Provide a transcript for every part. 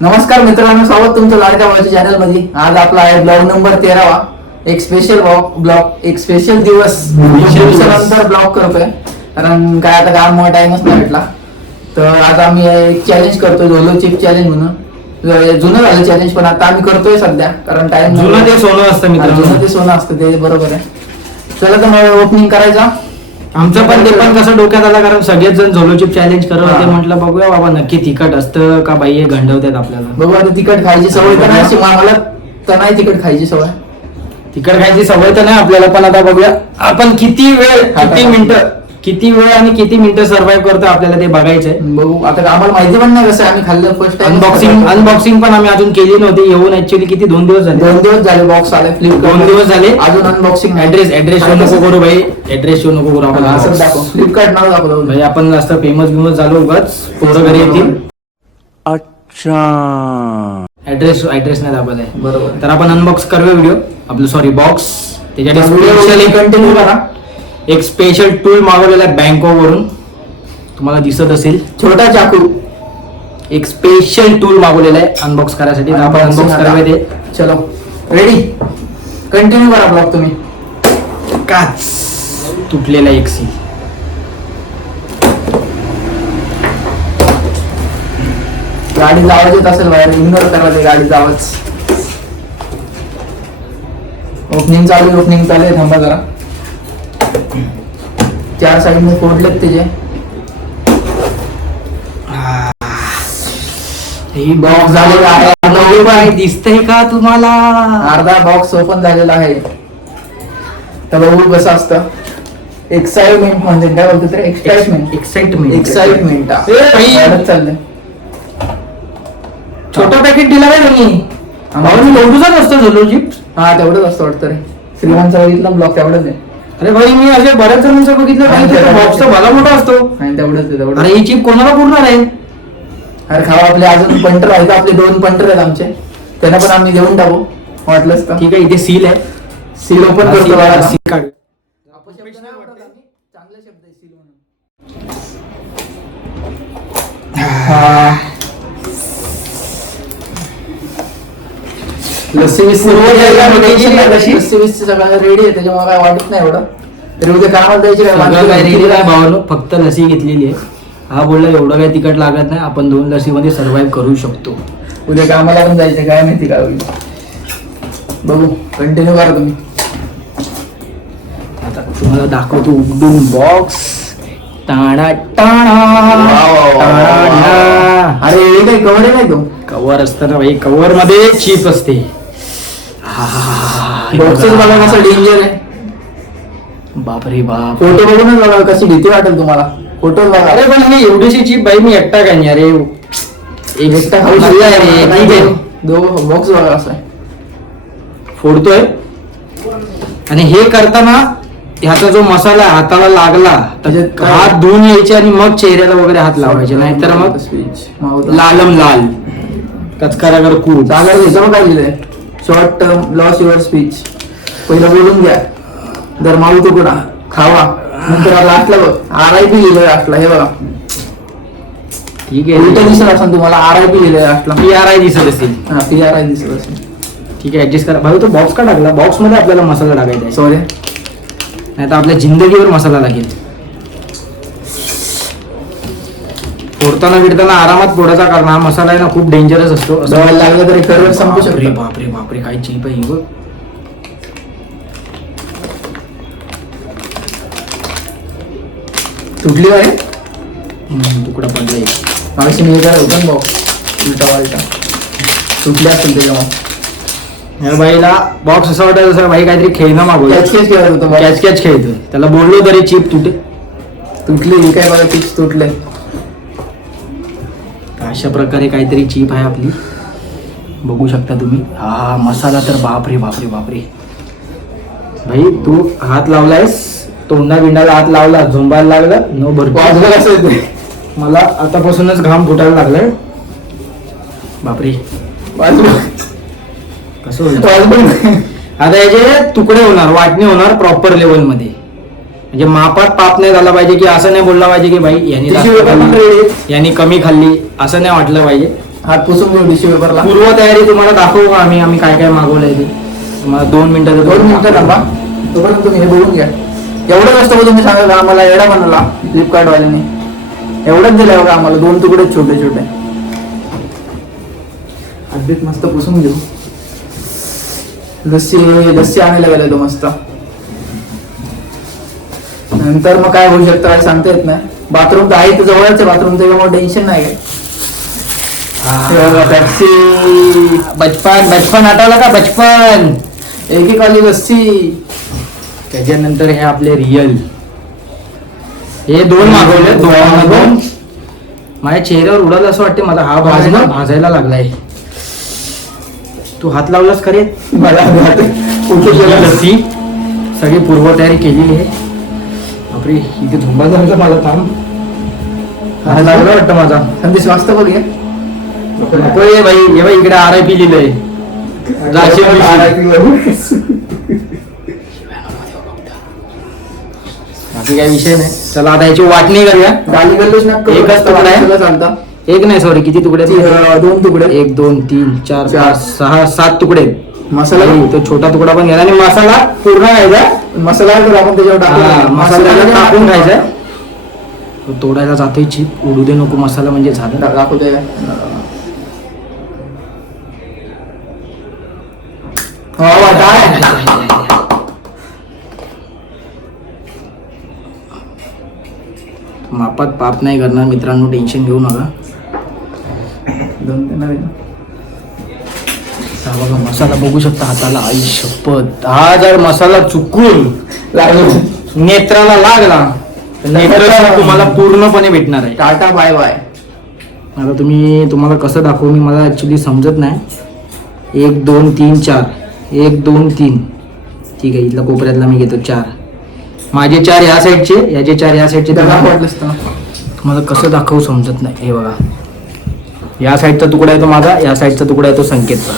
नमस्कार मित्रांनो, स्वागत तुमचं लाडक्या भावाच्या चॅनल मध्ये. आज आपला आहे ब्लॉग नंबर 13वा. एक स्पेशल ब्लॉग, एक स्पेशल दिवसानंतर ब्लॉग करतोय. कारण काय आता कामामुळे टाइमच नाही भेटला. तर आज आम्ही एक चॅलेंज करतोय, झोलो चिप चॅलेंज म्हणून. जुनं झालं चॅलेंज, पण आता आम्ही करतोय सध्या, कारण टाइम. जुनं ते सोनं असतं मित्रांनो, जुनं ते सोनं असतं, ते बरोबर आहे. चला तर मग ओपनिंग करायचा. आमचं पण ते पण कसं डोक्यात आलं, कारण सगळेच जण झोलो चिप चॅलेंज करत होते. म्हटलं बघूया बाबा नक्की तिखट असतं का बाई हे गंडवतात आपल्याला. बघू आता तिखट खायची सवय तर नाही, मला तर नाही तिखट खायची सवय. तिखट खायची सवय तर नाही आपल्याला, पण आता बघूया आपण किती वेळ आणि किती मिनिटं सर्व्हाइव्ह करतो आपल्याला ते बघायचंय. बघू आता. आम्हाला माहिती पण नाही कसं आम्ही खाल्लं फर्स्ट टाइम. अनबॉक्सिंग पण आम्ही अजून केली नव्हती. येऊन ऍक्च्युअली किती 2 दिवस झाले. 2 दिवस झाले बॉक्स आले. फ्लिपकार्ट 2 दिवस झाले अजून अनबॉक्सिंग. ऍड्रेस शो नको करू भाई, ऍड्रेस शो नको करू आपण. असं दाखव, फ्लिपकार्ट नाव दाखव भाई. आपण जास्त फेमस झालो उगाच पोरं घरी येतील. अच्छा, ऍड्रेस नाही दाखवत आहे. बरोबर. तर आपण अनबॉक्स करूया व्हिडिओ आपलं, सॉरी बॉक्स. त्याच्यासाठी स्पेशल कंटिन्यू करा. एक स्पेशल टूल मागवलेला आहे बँकॉक वरून, तुम्हाला दिसत असेल. छोटा चाकू. एक स्पेशल टूल मागवलेला आहे अनबॉक्स करायसाठी. तर आपण अनबॉक्स करावे ते. चलो रेडी, कंटिन्यू करा ब्लॉग तुम्ही. काच तुटलेला एक सी. गाडीचा आवाज येत असेल बाहेर, इग्नोर करा ते गाडीचा आवाज. ओपनिंग चालू आहे. थांबा जरा. 4 साईडने फोडलेत त्याचे. बॉक्स झालेला आहे. दिसतंय का तुम्हाला? अर्धा बॉक्स ओपन झालेला आहे. तर बघू कसं असतं. एक्साइटमेंट म्हणजे काय बोलतो तर एक्साइटमेंट चाललंय. छोटं पॅकेट दिला आहे त्यांनी. आम्हाला एवढंच असतं झोलो चिप्स. हा तेवढंच असतं वाटतं रे. श्रीमानचा बघितला ब्लॉक तेवढंच आहे. अरे भाई, मी असे बऱ्याच जणांचं बघितलं बॉक्स तर भला मोठा असतो. आणि तेवढंच. अरे ही चिप कोणाला पुरणार आहे? अरे खावा, आपले अजून पंटर आहेत. आपले 2 पंटर आहेत आमचे, त्यांना पण आम्ही देऊन टाकू वाटलंच तर. ठीक आहे, इथे सील आहे. सील ओपन करतो. सील काढ. चांगले शब्द आहे सील म्हणून. लस्सी सगळं रेडी आहे, त्याच्यामुळे काय वाटत नाही एवढं. तरी उद्या कामाला द्यायची काय रेडी नाही भावानो, फक्त लसी घेतलेली आहे. हा बोलला एवढं काही तिखट लागत नाही, आपण 2 लसीमध्ये सर्व्हाइव्ह करू शकतो. उद्या कामाला पण जायचं, काय माहिती काय होईल. बघू, कंटिन्यू करा तुम्ही. आता तुम्हाला दाखवतो उघडून बॉक्स. टाणा टाणा. अरे हे काही कवर आहे नाही तो. कव्हर असतं ना भाई, कव्हर मध्ये चिप असते. बॉक्सच बघा कसं डेंजर आहे. बापरे बाप. फोटो बघूनच बघा कशी भीती वाटेल तुम्हाला. फोटो बघा. अरे पण ही एवढीशी चिप बाई मी एकटा काय नाही. अरे एक एकटा खाऊ शकतो. बॉक्स बघा असं आहे. फोडतोय. आणि हे करताना ह्याचा जो मसाला हाताला लागला तर हात धुवून यायचे आणि मग चेहऱ्याला वगैरे हात लावायचे, नाहीतर मग लालम लाल कचकारागर कूट. चांगलं घ्यायचं. काय लिहिलंय? Short term loss your speech. पहिलं बोलून घ्या. दर माऊ तुकडा खावा. नंतर लास्टला बघ RIP लिहिलंय लास्टला. हे बघा, ठीक आहे. उलट दिसत असेल तुम्हाला. RIP लिहिलंय लास्टला. PRI दिसत असेल. हा PRI दिसत असेल. ठीक आहे, ऍडजस्ट करा भाऊ. तो बॉक्स का टाकला? बॉक्स मध्ये आपल्याला मसाला टाकायचा आहे. सॉरी, नाही तर आपल्या जिंदगीवर मसाला लागेल. फोडताना बिडताना आरामात फोडायचा, कारण हा मसाला आहे ना खूप डेंजरस असतो. दवायला लागलं तरी करोड संपू शकतो. बापरे बापरे, काय चिप आहे ही. तुटली आहे. तुकडा पडलाय. मागाशी मी काय होतं बॉक्स उलटा वालटा तुटले असेल त्याच्यामुळे. बाईला बॉक्स असं वाटत जसं बाई काहीतरी खेळणं मागवलं. कॅच खेळत होतं. कॅच खेळतोय. त्याला बोललो तरी चिप तुटली. काय बघा चिप्स तुटले. अशा प्रकारे काहीतरी चिप आहे आपली, बघू शकता तुम्ही. हा मसाला तर बापरे बापरे बापरे. भाई तू हात लावलायस, तोंडा बिंडाला हात लावला, झोंबायला लागला न भरपूर. मला आतापासूनच घाम फुटायला लागलाय. बापरे, कसं होईल आता याचे तुकडे होणार, वाटणे होणार प्रॉपर लेवल मध्ये. म्हणजे मापात पाप नाही झाला पाहिजे, की असं नाही बोलला पाहिजे की भाई यांनी कमी खाल्ली, असं नाही वाटलं पाहिजे. हात पुसून घेऊ टिश्यू पेपरला. पूर्व तयारी तुम्हाला दाखवू का आम्ही काय काय मागवलंय ते तुम्हाला 2 मिनिटात 2 मिनिटं थांबा, तोपर्यंत तुम्ही हे बघून घ्या. एवढं कष्ट तुम्ही सांगा का आम्हाला एडा बनवला फ्लिपकार्ट वाल्याने. एवढंच दिलंय बघा आम्हाला, 2 तुकडे छोटे छोटे. अगदीच मस्त पुसून घेऊ. लस्सी आणायला गेलो तो मस्त. नंतर मग काय होऊ शकतं काय सांगता येत नाही. बाथरूम तर आहे तर जवळच आहे बाथरूम, त्याच्यामुळे टेन्शन नाही काय. टॅक्सी बचपन आठवलं का बचपन. एकेकाली लस्सी. त्याच्यानंतर हे आपले रिअल हे 2 मागवले. 2 माझ्या चेहऱ्यावर उडाल असं वाटते मला. हा भाजायला लागलाय. तू हात लावलास खरे. मला लस्सी सगळी पूर्वतयारी केलेली आहे. बापरे इथे झुंबा झाला मला. थांब हात लागला वाटतं माझा. संदेश वाचता बघ हे. नको ये भाई. हे बाई इकडे RIP लिहिलंय. बाकी काही विषय नाही. चला आता याची वाटणी करूया. गाली गल्लोच ना करू. एकच तुकडा आहे. चालता. एक नाही सॉरी किती तुकडे आहेत? 2 तुकडे. 1 2 3 4 5 6 7 तुकडे. मसाला तो छोटा तुकडा पण घ्या आणि मसाला पूर्ण खायचा. मसाला तर आपण त्याच्यावर टाकू. मसाला टाकून खायचा. तो तोडायला जातोय चीप. उडू दे नको मसाला म्हणजे झालं. दाखवते मापात पाप नाही करणार मित्रांनो, टेन्शन घेऊ नका. 2 हा बघा मसाला बघू शकता हाताला. आई शपथ. हा जर मसाला चुकून नेत्राला लागला तर नेत्र तुम्हाला पूर्णपणे भेटणार आहे. Tata bye bye. आता तुम्हाला कसं दाखवू मी, मला ऍक्च्युली समजत नाही. 1 2 3 4 1 2 3 ठीक आहे. इथला कोपऱ्यातला मी घेतो 4. माझे 4 ह्या साईडचे, याचे 4 ह्या साईडचे. तुम्हाला कसं दाखवू समजत नाही. हे बघा या साईडचा तुकडा येतो माझा, या साईडचा तुकडा येतो संकेतचा.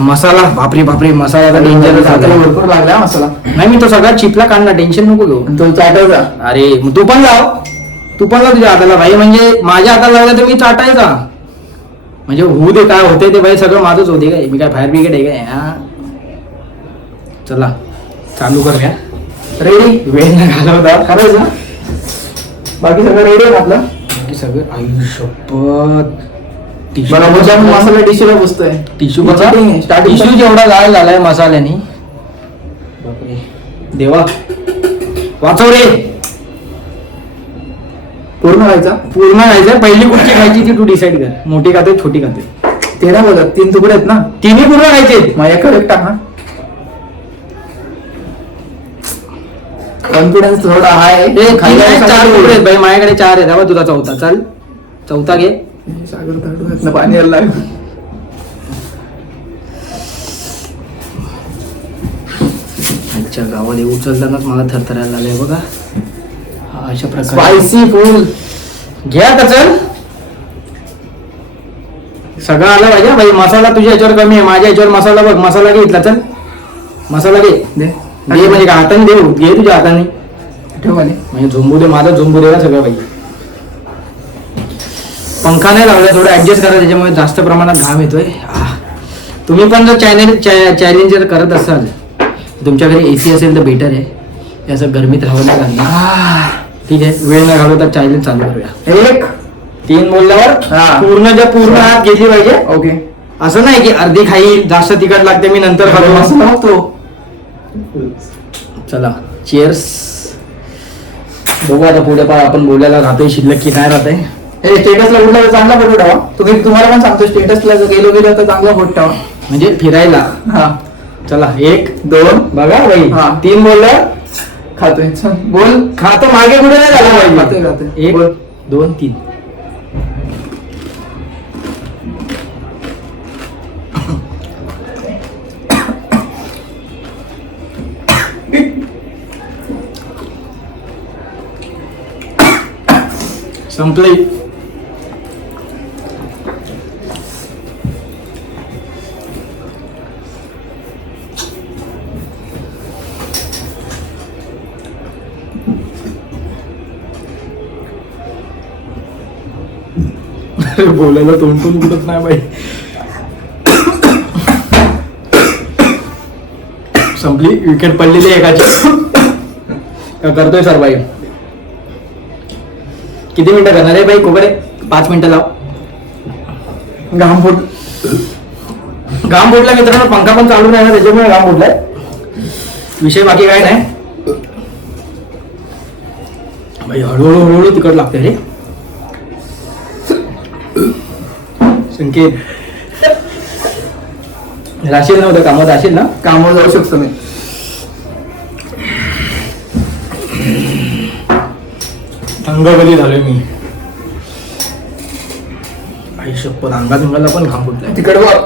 मसाला बापरे बापरे मसाला आता डेंजर झाला. भरपूर लागला मसाला. नाही मी तो सगळा चिपला काढणार. टेन्शन नको घेऊ. तो चाटायचा. अरे मग तू पण लाव तुझ्या हाताला भाई. म्हणजे माझ्या हाताला लावला तर मी चाटायचा. म्हणजे होऊ दे काय होते ते भाई. सगळं माझंच होते काय. मी काय फायर ब्रिगेड आहे काय. हा चला चालू करूया. रेडी. वेळ न घालवता करायचं. बाकी सगळं रेडी आहे आपलं. बाकी सगळं. आई शपथ. बरोबर मसाला टिश्यूला पुसतोय. टिश्यू स्टार्टिंग टिश्यू जेवढा लाल झालाय मसाल्याने. बापरे देवा वाचव रे. पूर्ण व्हायचा. पूर्ण खायचं. पहिली कुठची खायची ती तू डिसाईड कर. मोठी खाते छोटी खाते. ते ना बघा 3 तुकडे आहेत ना. 3 पूर्ण खायचे. माझ्याकडे टाक ना. कॉन्फिडन्स थोडा आहे. 4 तुकडे आहेत भाई. माझ्याकडे 4 आहेत. तुझा चौथा. चल चौथा घे. सागर ताडू पाणी यायला लागलं. अच्छा गावाला उचलतानाच मला थरथरायला लागलंय बघा. हा अशा प्रकारे स्पायसी फुल घ्या आता. चल सगळं आलं पाहिजे भाई. मसाला तुझ्या याच्यावर कमी आहे, माझ्या याच्यावर मसाला बघ. मसाला घे इथला. चल मसाला घे. दे म्हणजे का हाताने देऊ. घे तुझ्या हाताने. ठेव आणि म्हणजे झोंबू दे. माझा झोंबू दे सगळं पाहिजे. पंखा नाही लावला थोडं ऍडजस्ट करा. त्याच्यामुळे जास्त प्रमाणात घाम येतोय. तुम्ही पण जर चॅलेंज जर करत असाल तुमच्या घरी AC असेल तर बेटर आहे. याचं गरमीत राहावं नाही लागणार. ठीक आहे. वेळ न घालवता चॅलेंज चालू करूया. 1 3 बोलल्यावर पूर्ण हात घेतली पाहिजे. ओके. असं नाही की अर्धी खाईल जास्त तिखट लागते मी नंतर खातो. मसाला बघतो. चला चेअर्स. बघू आता पुढे आपण बोलायला राहतोय शिल्लक की काय राहतंय. हे स्टेटसला उठला तर चांगला फोटो ठेवा. तुम्हाला पण सांगतो स्टेटसला जर गेलो तर चांगला फोटो ठेवा. म्हणजे फिरायला. हा चला 1 2 बघा भाई. हा. 3 बोललं खातोय. बोल. खातो मागे कुठे नाही झालं खातोय पाहिजे. खातोय. 1 2 3 संपले. अरे बोलायला तोंडून बोलत नाही बाई. संपली विकेट पडलेली आहे एकाची. का करतोय सर बाई. किती मिनिटं करणार आहे बाई कोकडे? 5 मिनिटं लाव. घाम फुटला मित्रांनो. पंखा पण चालू नाही ना त्याच्यामुळे घाम फुटलाय. विषय बाकी काय नाही बाई. हळूहळू तिकट लागते रे. संकेत राशील नव्हतं कामात असेल ना? कामावर जाऊ शकतो मी. अंग कधी झालोय मी. आई शपथ अंगाला पण घाम फुटलाय. तिकड बघ.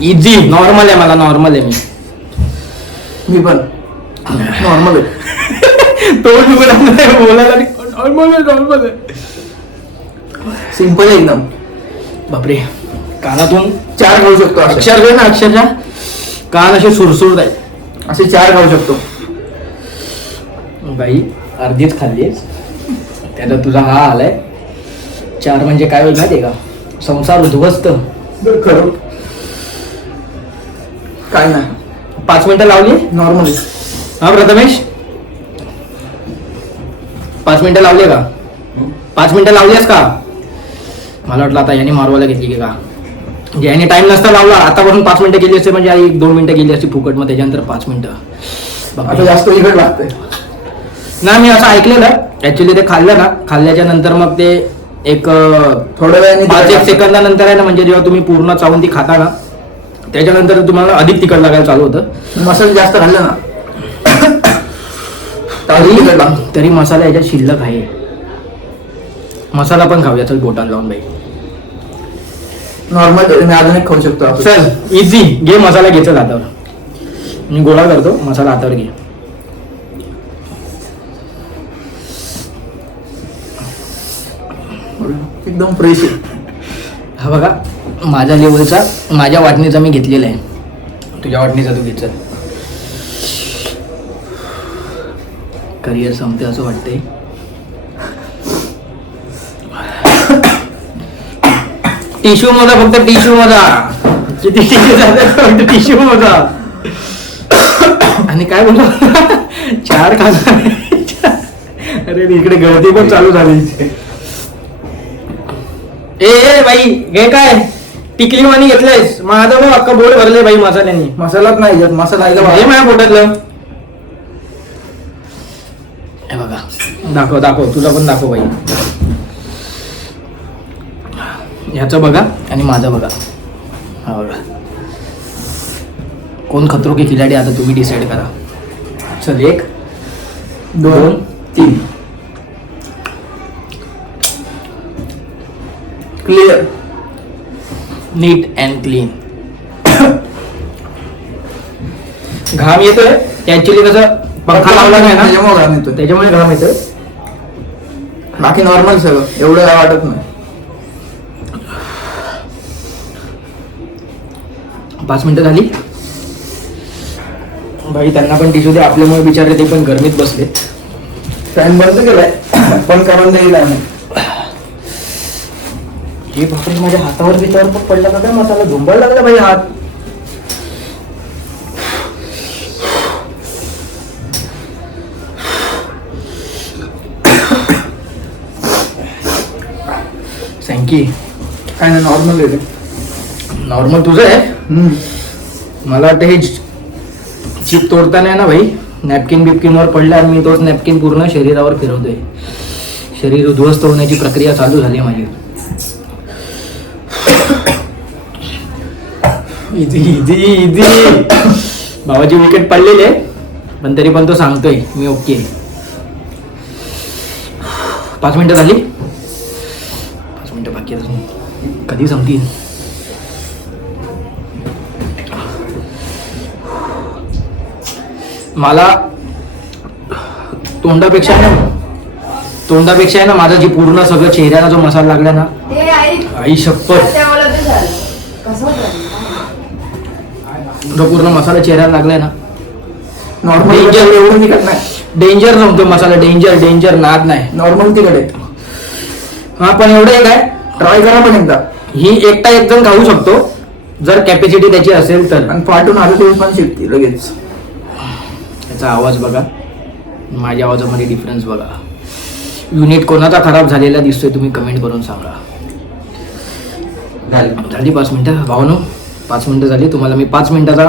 इझी नॉर्मल आहे मला. नॉर्मल आहे मी पण नॉर्मल आहे. तो बोलायला नॉर्मल आहे. सिंपल एकदम. बापरे कानातून 4 खाऊ शकतो असे. अक्षर ना अक्षरच्या कान असे सुरसुरत आहेत. असे 4 खाऊ शकतो बाई. अर्धीच खाल्लीस त्याला तुझा हा आलाय. 4 म्हणजे काय होईल माहितीये का? संसार उद्ध्वस्त. खरं काय नाही. 5 मिनिटं लावली नॉर्मल. हा प्रथमेश 5 मिनिटं लावली का? 5 मिनिटं लावलीस का? मला वाटलं आता याने मारवायला घेतली की का? याने टाइम नसता लावला. आतापासून 5 मिनिटं गेली असते म्हणजे 1-2 मिनिटं गेली असती फुकट. मग त्याच्यानंतर 5 मिनिटं. आता जास्त इकड लागतंय ना. मी असं ऐकलेलं ऍक्च्युली. ते खाल्लं ना. खाल्ल्याच्या नंतर मग ते एक थोड्या वेळाने 5-1 सेकंदानंतर आहे ना. म्हणजे जेव्हा तुम्ही पूर्ण चावून ती खाता ना त्याच्यानंतर तुम्हाला अधिक तिखट लागायला चालू होतं. मसाला जास्त खाल्लं ना तरी मसाला याच्यात शिल्लक आहे. मसाला पण खाऊया चल बोटाला लावून बाई. नॉर्मल मी अजून एक खाऊ शकतो आपण. चल इझी घे. मसाला घे चल हातावर. मी गोळा करतो. मसाला हातावर घे. एकदम फ्रेश आहे. हा बघा माझ्या लेवलचा माझ्या वाटणीचा मी घेतलेला आहे. तुझ्या वाटणीचा तू घेत. करिअर संपते असं वाटतंय. टिश्यू मोजा फक्त. टिश्यू मोजा. किती टिश्यू जातात फक्त टिश्यू मोजा. आणि काय बोलतो 4 खाणार. अरे इकडे गळती पण चालू झाली. ए बाई हे काय टिकली मानी घेतलंयस? माझं मग अख्खा बोट भरले बाई मसाल्याने. मसालाच नाही याच्यात. मसाला आहे का? हे माझ्या पोटातलं. हे बघा दाखव तुला पण दाखव बाई. ह्याचं बघा आणि माझं बघा. हा बघा कोण खतरो के खिलाडी आता तुम्ही डिसाईड करा. चल 1 2 3. क्लिअर. Neat and clean. घाम येतोय ऍक्च्युली. कसं पंखा लावला नाही ना त्याच्यामुळे घाम येतो. त्याच्यामुळे घाम येतोय. बाकी नॉर्मल सगळं. एवढं काय वाटत नाही. 5 मिनिटं झाली बाई. त्यांना पण टिश्यू दे. आपल्यामुळे बिचारे ते पण गरमीत बसलेत. फॅन बंद केलाय पण करून द्यायला नाही. हे बापरे माझ्या हातावर बिचावर पण पडला का काय मसाला? झुंबायला लागला बाई हात. सँकी काय नाही नॉर्मल आहे. नॉर्मल तुझं आहे. मला वाटतं हे चिप तोडताना आहे ना भाई नॅपकिन बिपकिनवर पडला आणि मी तोच नॅपकिन पूर्ण शरीरावर फिरवतोय. शरीर उद्ध्वस्त होण्याची प्रक्रिया चालू झाली माझी. Easy easy easy. भावाची विकेट पडलेली आहे पण तरी पण तो सांगतोय मी ओके. 5 मिनिटं झाली. 5 मिनिटं बाकी अजून. कधी संपतील? मला तोंडापेक्षा आहे ना माझा जी पूर्ण सगळं चेहऱ्याला जो मसाला लागला ना. आई शपथ जो पूर्ण मसाला चेहऱ्याला लागलाय ना. नॉर्मल एवढं निघत नाही. डेंजर जमतो मसाला, डेंजर डेंजर, नाद नाही. नॉर्मल तिखट आहे. हा पण एवढं एक आहे, ट्राय करा पण एकदा. ही एकटा एक जण खाऊ शकतो जर कॅपॅसिटी त्याची असेल तर. आणि पाठून आलं दिवस पण शिकते लगेच. त्याचा आवाज बघा, माझ्या आवाजामध्ये डिफरन्स बघा. युनिट कोणाचा खराब झालेला दिसतोय तुम्ही कमेंट करून सांगा. झाली 5 मिनिटं भावनो, 5 मिनिटं झाली. तुम्हाला मी 5 मिनिटाचा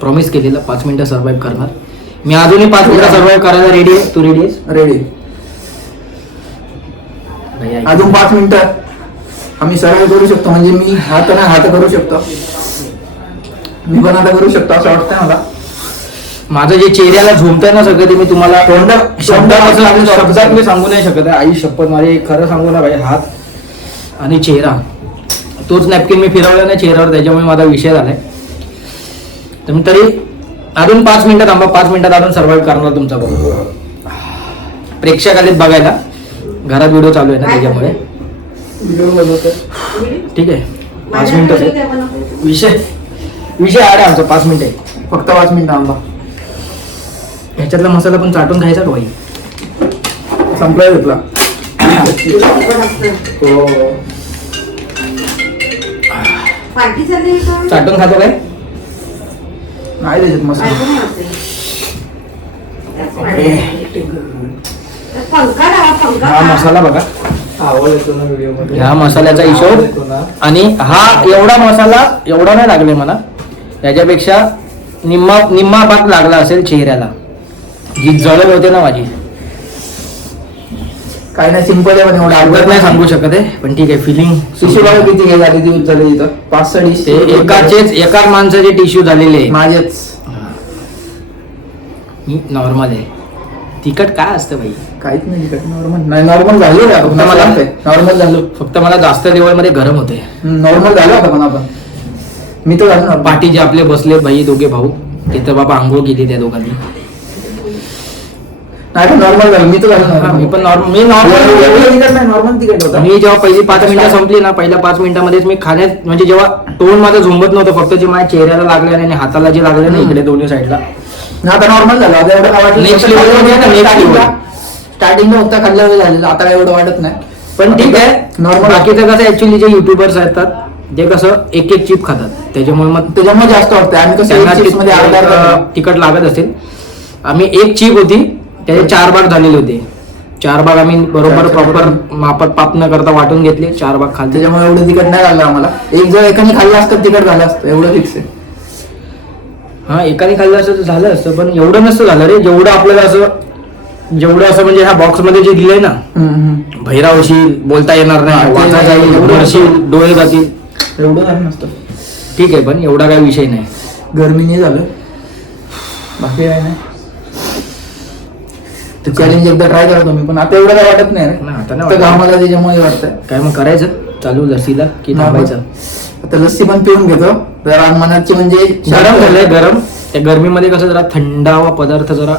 प्रॉमिस केलेला, 5 मिनिटं सर्व्हाइव्ह करणार. मी अजूनही 5 मिनिटं सर्व्हाइव्ह करायला रेडी आहे. तू रेडी आहेस? रेडी. अजून 5 मिनिटं आम्ही सर्व करू शकतो. म्हणजे मी हात करू शकतो. मी पण आता करू शकतो असं वाटतंय मला. माझं जे चेहऱ्याला झोमतंय ना सगळं, ते मी तुम्हाला शब्दात मी सांगू नाही शकत आहे. आई शपथ, माझे खरं सांगू ना भाई, हात आणि चेहरा, तोच नॅपकिन मी फिरवला नाही चेहऱ्यावर, त्याच्यामुळे माझा विषय झालाय. तर मी तरी अजून 5 मिनिटात थांबा, 5 मिनिटात अजून सर्व्हाइव्ह करणार तुमचा बरोबर. प्रेक्षक आलेत बघायला, घरात व्हिडिओ चालू आहे ना त्याच्यामुळे. ठीक आहे, 5 मिनिटं विषय आड आहे आमचा. 5 मिनिटं आहे फक्त. 5 मिनिटं थांबा. ह्याच्यातला मसाला पण चाटून खायचा का भाई? संपलाय घेतला. चाटून खातो काय? नाही त्याच्यात मसाला. हा मसाला बघा, आवाज येतो ना व्हिडिओ मध्ये. ह्या मसाल्याचा हिशोब. आणि हा एवढा मसाला एवढा नाही लागले मला, याच्यापेक्षा निम्मा भाग लागला असेल चेहऱ्याला. जी जळण होते ना माझी. काही नाही, सिंपल आहे पण एवढं अवघड नाही सांगू शकत आहे, पण ठीक आहे. फिलिंग टिश्यू बघा किती हे झाले दिवस झाले इथं. 5-6 डिश एकाच माणसाचे टिश्यू झालेले आहे. माझेच. मी नॉर्मल आहे. तिखट काय असतं भाई? काहीच नाही तिखट. नॉर्मल नाही, नॉर्मल झालो फक्त. मला नॉर्मल झालो. फक्त मला जास्त लेवल मध्ये गरम होते. नॉर्मल झालं होतं पण आपण. मी तर झालो. पाठी जे आपले बसले भाई दोघे भाऊ, ते तर बाबा आंघोळ केली त्या दोघांनी. नाही पण नॉर्मल झालं. मी तर झालो. मी पण नॉर्मल. नॉर्मल तिखट होतं. मी जेव्हा पहिली 5 मिनिटं संपली ना, पहिल्या 5 मिनिटांमध्येच मी खाण्यात म्हणजे जेव्हा तोंड माझं झुंबत नव्हतं, फक्त जे माझ्या चेहऱ्याला लागले आणि हाताला जे लागले ना इकडे दोन्ही साईडला, आता नॉर्मल झालं. आता एवढं काय वाटलं. Next level मध्ये ना, next level. स्टार्टिंगला फक्त खाल्ल्यावर झालेलं, आता काय एवढं वाटत नाही. पण ठीक आहे. नॉर्मल. बाकीचं कसं ऍक्च्युली जे युट्यूबर्स असतात ते कसं एक चिप खातात, त्याच्यामुळे जास्त वाटतं. आम्ही कसं चिप्स मध्ये अर्धा तिखट लागत असेल. आम्ही एक चिप होती त्याचे 4 भाग झालेले होते. 4 भाग आम्ही बरोबर प्रॉपर मापात पाप न करता वाटून घेतले. 4 भाग खाल्ले, त्याच्यामुळे एवढं तिखट नाही लागलं आम्हाला. एक जर एकाने खाल्लं असतं तिखट झालं असतं, एवढं फिक्स आहे. हा, एकाने खाल्लं असं झालं असतं, पण एवढं नसतं झालं रे. जेवढं आपल्याला जेवढं असं म्हणजे ह्या बॉक्स मध्ये जे दिलंय ना, भैरा होशील, बोलता येणार नाही, वाचा जाईल, उघडशील, डोळे जातील, एवढं झालं नसतं. ठीक आहे, पण एवढा काही विषय नाही. गरमीने झालं, बाकी काय नाही. चॅलेंज एकदा ट्राय करा तुम्ही, पण आता एवढं काय वाटत नाही रे. आता नाही आम्हाला त्याच्यामुळे वाटतंय. काय मग करायचं चालू लस्सीला की थांबायचं? आता लस्सी पण पिऊन घेतो. जरा मनाची म्हणजे गरम झालंय. गरम त्या गरमीमध्ये कसं जरा थंडावा पदार्थ जरा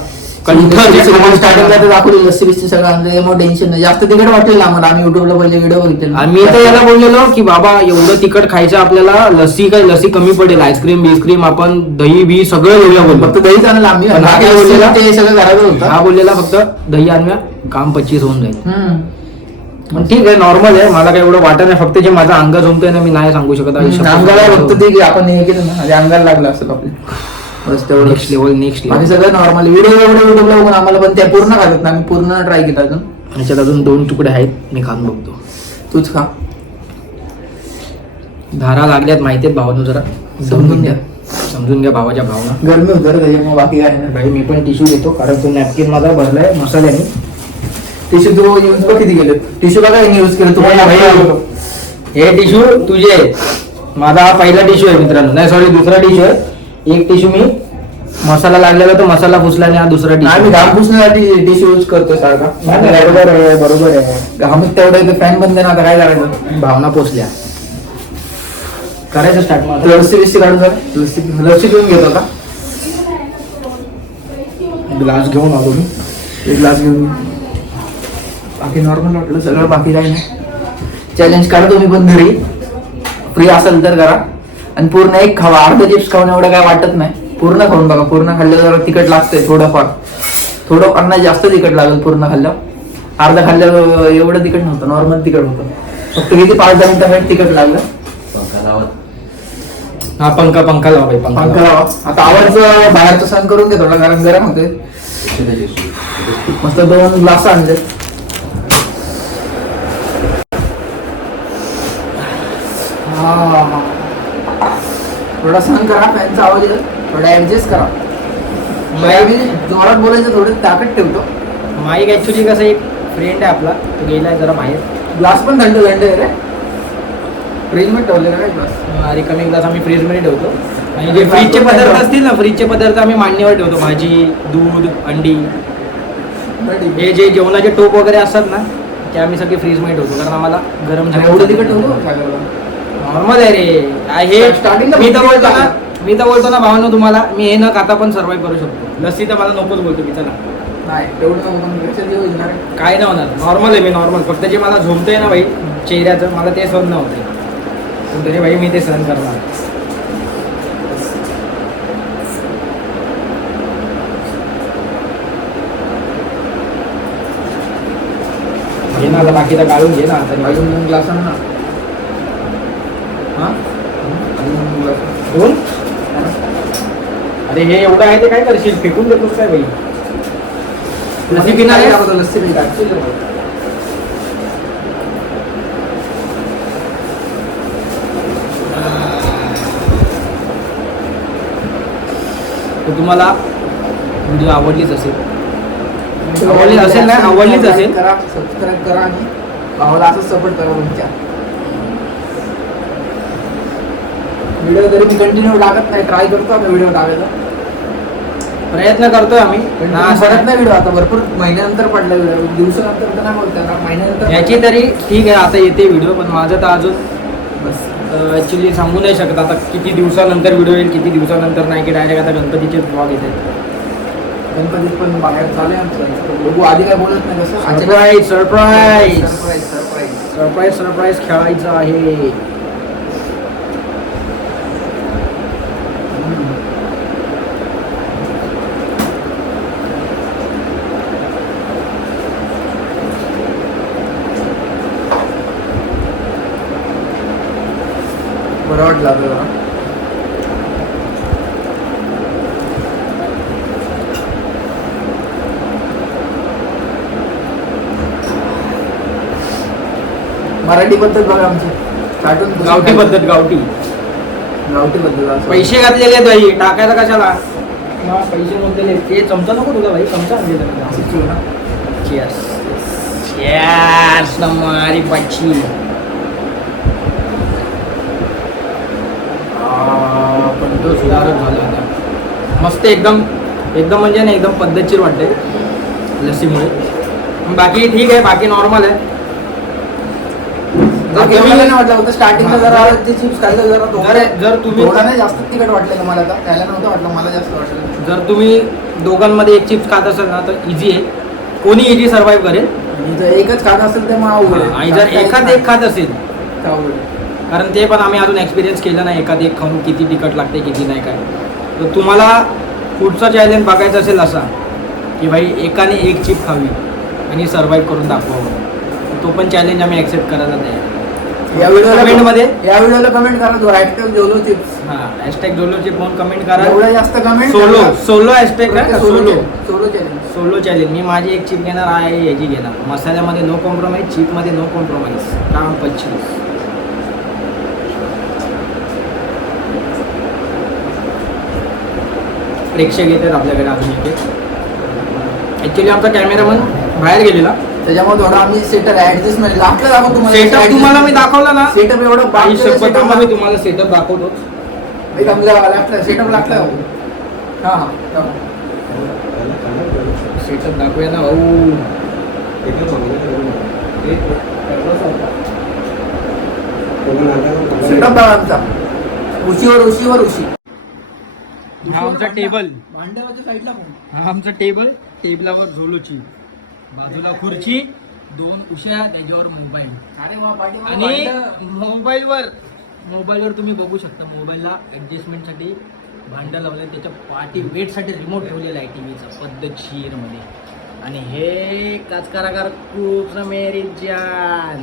स्टार्टिंगला तर दाखवली लस्सी बिस्सी सगळं आणलं, त्यामुळे टेन्शन नाही. जास्त तिखट वाटलेलं आम्हाला. आम्ही युट्यूबला पहिले व्हिडिओ बघितले. आम्ही तर याला बोललेलो की बाबा एवढं तिखट खायचं आपल्याला, लस्सी कमी पडेल. आईस्क्रीम बिस्क्रीम आपण दही बी सगळं घेऊया बोललो. फक्त दहीच आणलं आम्ही. ते सगळं घरात होतं. हा बोललेला फक्त दही आणूया, काम 25 होऊन जाईल. पण ठीक आहे, नॉर्मल आहे. मला काही एवढं वाटत नाही. फक्त जे माझं अंग झोमतोय ना, मी नाही सांगू शकत. अंगाला फक्त ते आपण हे केलं ना, अंगाला लागलं असेल आपल्या. Next level. आणि सगळं नॉर्मल. व्हिडिओ बघून आम्हाला पण त्या पूर्ण खातात ना, आम्ही पूर्ण ट्राय केला. अजून याच्यात अजून 2 तुकडे आहेत, मी खाऊन बघतो. तूच खा. धारा लागल्यात माहितीत भावानं, जरा समजून घ्या भावाच्या भावना. गरमी होतं रे त्याच्यामुळे, बाकी काय नाही. भाई मी पण टिश्यू घेतो, कारण तो नॅपकिन माझा भरलाय मसाल्याने. टिश्यू तू यूज बघ किती केले. टिश्यूला काय यूज केलं तुम्हाला? हे टिश्यू तुझे आहेत. माझा हा पहिला टिश्यू आहे मित्रांनो. नाही सॉरी, दुसरा टिश्यू आहे. एक टिश्यू मी मसाला लागलेला तो मसाला पुसला, आणि हा दुसरा टिश्यू आम्ही घाम पुसण्यासाठी टिश्यू यूज करतो सारखा. बरोबर आहे. घामच तेवढं फॅन बंद ना, आता काय करायचं. भावना पोचल्या. करायचं स्टार्ट मग. लस्सी बिस्सी काढून जरा. लस्सी पिऊन घेतो का? ग्लास घेऊन आलो मी. एक ग्लास घेऊन. बाकी नॉर्मल वाटलं सगळं, बाकी काही नाही. चॅलेंज करा तुम्ही पण घरी, फ्री असेल तर करा. आणि पूर्ण एक खावा. अर्धा चिप्स खाऊन एवढं काय वाटत नाही. पूर्ण खाऊन बघा. पूर्ण खाल्लं जरा तिखट लागतंय थोडंफार. थोडं अन्न जास्त तिखट लागेल पूर्ण खाल्ल्यावर. अर्धा खाल्ल्यावर एवढं तिखट नव्हतं, नॉर्मल तिखट होतं. फक्त किती 5-10 मिनिटं तिखट लागलं. हा पंखा लावा भाई, पंखा पंखा लावा. लावा. आता आवाज बाहेरचा सहन करून घे, थोडा गरम गरम होते. मस्त 2 ग्लास आणले. थोडा सहन करा, फॅनचा आवाज येतो, थोडा ऍडजस्ट करा. मी जोरात बोलायचं, थोडी ताकद ठेवतो. माईक ऍक्च्युली कसं एक फ्रेंड आहे आपला, तो गेलाय जरा बाहेर. ग्लास पण थंड आहे रे, फ्रीज मध्ये ठेवलेला काय ग्लास. रिकामी ग्लास आम्ही फ्रीज मध्ये ठेवतो. आणि जे फ्रीजचे पदार्थ असतील ना, फ्रीजचे पदार्थ आम्ही मांडणीवर ठेवतो. भाजी, दूध, अंडी, हे जे जेवणाचे टोप वगैरे असतात ना, ते आम्ही सगळे फ्रीज मध्ये ठेवतो, कारण आम्हाला गरम एवढं तिकट ठेवतो. नॉर्मल आहे रे. हे स्टार्टिंगला मी तर बोलतो ना भावांनो तुम्हाला, मी हे न खाता पण सर्वाइव्ह करू शकतो. लस्सी तर मला नकोच बोलतो मी. चला नाही तेवढं काय नाही होणार, नॉर्मल आहे मी, नॉर्मल. फक्त जे मला झोमतंय ना भाई चेहऱ्याचं, मला ते सहन नव्हते. पण तरी भाई मी ते सहन करणार. घे ना आता, बाकीचा काढून घे ना आता. अजून 2 ग्लास ना. हा अजून 2 ग्लास. 2? अरे हे एवढं आहे ते काय करशील, फेकून देतोस काय भाई? लस्सी पिणार आहे? लस्सी पिणार. तर तुम्हाला व्हिडिओ आवडलीच असेल. आवडली असेल ना, आवडलीच असेल. करा, सबस्क्राईब करा आणि भावाला असंच सपोर्ट करा तुमच्या. व्हिडिओ तरी मी कंटिन्यू टाकत नाही, ट्राय करतो आता व्हिडिओ टाकायचा. प्रयत्न करतोय आम्ही. पडत नाही व्हिडिओ, आता भरपूर महिन्यानंतर पडला व्हिडिओ. दिवसानंतर तर नाही बोलता, महिन्यानंतर याची तरी ठीक आहे, आता येते व्हिडिओ. पण माझं तर अजून बस ॲक्च्युली सांगू नाही शकत आता किती दिवसानंतर व्हिडिओ येईल, किती दिवसानंतर नाही, की डायरेक्ट आता गणपतीचे ब्लॉग येते. गणपतीत पण बाहेर चालू आहे आमचं. बघू, आधी काय बोलत नाही कसं. Surprise surprise surprise surprise surprise surprise खेळायचं आहे. बरं वाटलं आपल्याला. मराठी पद्धत बघा आमची, चाटून गावठी पद्धत, गावठी गावठी पद्धत असं. पैसे घातलेले आहेत भाई, टाकायला कशाला. हा, पैसे नव्हते ते. चमचा नको तुला भाई, चमचा आणलेला. Cheers. Cheers हमारी बच्ची. पण तो सुधारत झाला आता मस्त, एकदम एकदम म्हणजे ना एकदम पद्धतशीर वाटते लस्सीमुळे. बाकी ठीक आहे, बाकी नॉर्मल आहे. नाही वाटलं होतं स्टार्टिंगला, जरा ते चिप्स खाल्लं जरा जर तुम्ही थोडा नाही जास्त तिखट वाटलेलं मला. का त्याला नव्हतं वाटलं, मला जास्त वाटलं. जर तुम्ही दोघांमध्ये एक चिप्स खात असाल ना, तर इझी आहे, कोणी इझी सर्व्हाइव्ह करेल. आणि जर एकच खात असेल तर मग अवघड आहे. आणि जर एखाद एक खात असेल, तर अवघड आहे. कारण ते पण आम्ही अजून एक्सपिरियन्स केलं नाही, एखाद एक खाऊन किती तिखट लागते किती नाही काय. तर तुम्हाला पुढचा चॅलेंज बघायचा असेल असा, की भाई एकाने एक चिप खावी आणि सर्व्हाइव्ह करून दाखवावं, तो पण चॅलेंज आम्ही ॲक्सेप्ट करायला तयार. या व्हिडिओला कमेंटमध्ये या व्हिडिओला कमेंट करा, जो हॅशटॅग जोलो चिप्स. हां, हॅशटॅग जोलो चिप म्हणून कमेंट करा. एवढं जास्त कमेंट सोलो सोलो हॅशटॅग का, solo solo challenge. Solo challenge. मी माझी एक चिप घेणार आहे, याची घेणार. मसाल्यामध्ये नो कॉम्प्रोमाइज, चिपमध्ये नो कॉम्प्रोमाइज. काम 25. प्रेक्षक येतात आपल्याकडे अजून एक. ॲक्च्युली आमचा कॅमेरामन बाहेर गेलेला, त्याच्यामुळे थोडा आम्ही सेटअप ऍडजस्टमेंट लागलं दाखवतो तुम्हाला. सेटअप तुम्हाला मी दाखवला ना. सेटअप एवढं काही शपथ थांबा, मी तुम्हाला सेटअप दाखवतो. सेटअप लागलं. हा हा सेटअप दाखवूया ना भाऊ. सेटअप बघा आमचा. उशीवर उशी. हा आमचा टेबल, भांड्यावरच्या साईडला हा आमचा टेबल. टेबलावर झोलोची, बाजूला खुर्ची, 2 उश्या, त्याच्यावर मोबाईल. अरे वा. आणि मोबाईलवर तुम्ही बघू शकता, मोबाईलला ॲडजस्टमेंटसाठी भांडं लावलंय, त्याच्या पाठी वेटसाठी रिमोट ठेवलेला आहे टीव्हीचा पद्धतशीर मध्ये. आणि हे काचकाराकार खूप मेरी जान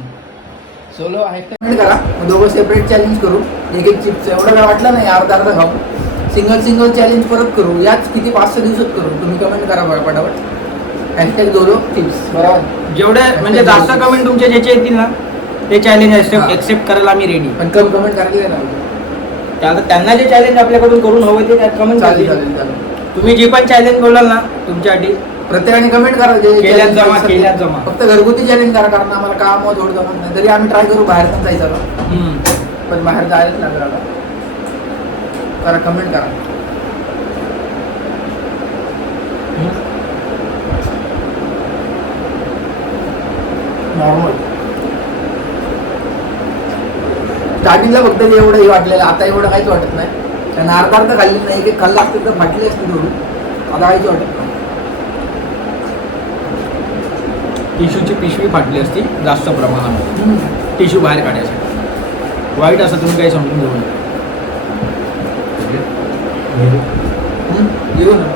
सोलो आहे कमेंट करा, मग दोघं सेपरेट चॅलेंज करू. एक एक चिप्स एवढं काय वाटलं नाही, अर्धा अर्धा खाऊ. सिंगल चॅलेंज परत करू. याच किती 5-6 दिवसात करू. तुम्ही कमेंट करा बरं पटापट. हॅशटॅग दोलो चिप्स बरोबर. जेवढे म्हणजे जास्त कमेंट तुमचे ज्याचे येतील ना ते चॅलेंज एक्सेप्ट करायला आम्ही रेडी. पण कम कमेंट करायला नाही. आता त्यांना जे चॅलेंज आपल्याकडून करून हवं ते कमेंट चालेल चालेल. चालेल चालेल. तुम्ही जी पण चॅलेंज बोलाल ना तुमच्यासाठी प्रत्येकाने कमेंट करा. जे केल्यात challenge जमा, असेल केल्यात ते. जमा. फक्त घरगुती चॅलेंज करा, कारण आम्हाला काम थोडं जमत नाही. तरी आम्ही ट्राय करू बाहेर पण जायचं का, पण बाहेर जायलाच लागेल आता. करा कमेंट करा. नॉर्मल स्टार्टिंगला फक्त ते एवढं हे वाटलेलं, आता एवढं काहीच वाटत नाही. कारण अर्धा अर्धा खाल्ली नाही, एक खाल्लं असतं तर फाटली असते थोडी. आता काहीच वाटत नाही. टिश्यूची पिशवी फाटली असती जास्त प्रमाणामध्ये, टिश्यू बाहेर काढायसाठी. वाईट असं तुम्ही काही समजून घेऊ नका. येऊ ना.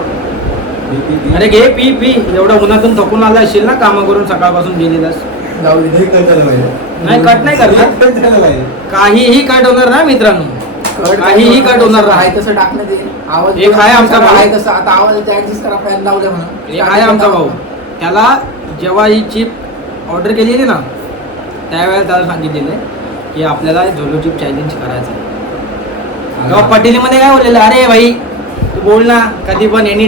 अरे घे पी पी. एवढं उन्हातून थकून आला असेल ना कामं करून सकाळपासून गेलेलास. जाऊ दे. नाही कट नाही करणार, काहीही कट होणार ना मित्रांनो, काहीही कट होणार नाही. आहे तसं टाकणं ते आवाज. एक आहे आमचा भाऊ. आहे तसं आता आवाज ऍडजस्ट करा, फॅन लावले म्हणून. एक आहे आमचा भाऊ, त्याला जेव्हा ही चिप ऑर्डर केलेली ना त्यावेळेला त्याला सांगितलेलं आहे की आपल्याला झोलो चिप चॅलेंज करायचं आहे. तेव्हा पटेलीमध्ये काय बोललेलं, अरे भाई तू बोल ना कधी पण एनी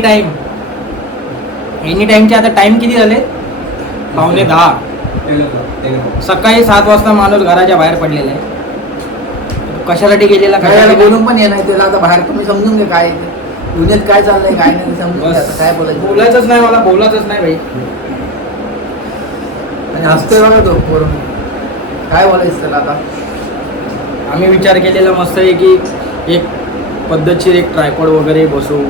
टाइमचे आता टाइम किती झाले, 9:45. सकाळी 7 वाजता माणूस घराच्या बाहेर पडलेला आहे. तू कशासाठी गेलेला, काय कशासाठी बोलून पण येणार त्याला. आता बाहेर तुम्ही समजून घ्या काय दुनियेत काय चाललंय काय नाही ते समजून घ्या. आता काय बोलायचं. बोलायचंच नाही, मला बोलायचंच नाही भाई. आणि हसतोय बघा तो पोरून. काय बोलायचं त्याला आता. आम्ही विचार केलेला मस्त आहे की एक पद्धतशीर एक ट्रायपॉड वगैरे बसवू,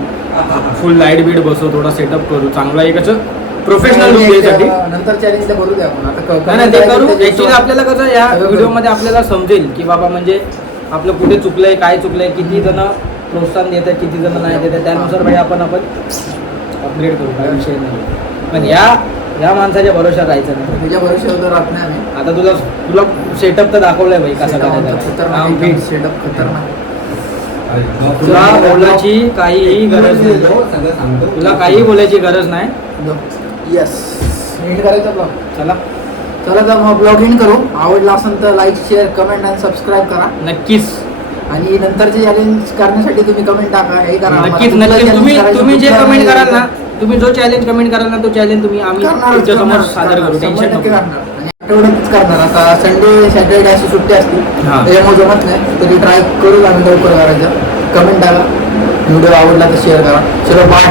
फुल लाईट बीट बसवू, थोडा सेटअप करू चांगला एक असं प्रोफेशनल लुक यासाठी. नंतर चॅलेंज करू द्या आपण. आता नाही ते करू. ऍक्च्युली आपल्याला कसं या व्हिडिओमध्ये आपल्याला समजेल की बाबा म्हणजे आपलं कुठे चुकलंय, काय चुकलंय, किती जण प्रोत्साहन देतात, किती जण नाही देतात, त्यानुसार भाई आपण अपग्रेड करू, काय विषय नाही. पण या माणसाच्या भरोशावर राहायचं नाही. तुझ्या भरोश्यावर राहत नाही आम्ही. आता तुला सेटअप तर दाखवलंय भाई कसा करायचा. खतरनाक सेटअप खतरनाक. तुला बोलायची काहीही गरज नाही, तुला काही बोलायची गरज नाही. यस एंड करायचा ब्लॉग. चला चला तर मग ब्लॉग एंड करू. आवडला असेल तर लाईक शेअर कमेंट आणि सबस्क्राईब करा. नक्कीच आणि नंतरचे चॅलेंज करण्यासाठी तुम्ही कमेंट टाका. हे करा नक्कीच नक्कीच. तुम्ही जे कमेंट कराल ना, तुम्ही जो चॅलेंज कमेंट कराल ना तो चॅलेंज आम्ही तुमच्या समोर सादर करू. टेन्शन नको. आणि आठवड्यातच करणार. आता संडे सॅटर्डे अशी सुट्टी असते हा. त्याच्यामुळे जमत नाही. तरी ट्राय करू आम्ही लवकर करायचं. कमेंट टाका. व्हिडिओ आवडला तर शेअर करा. चलो बाय.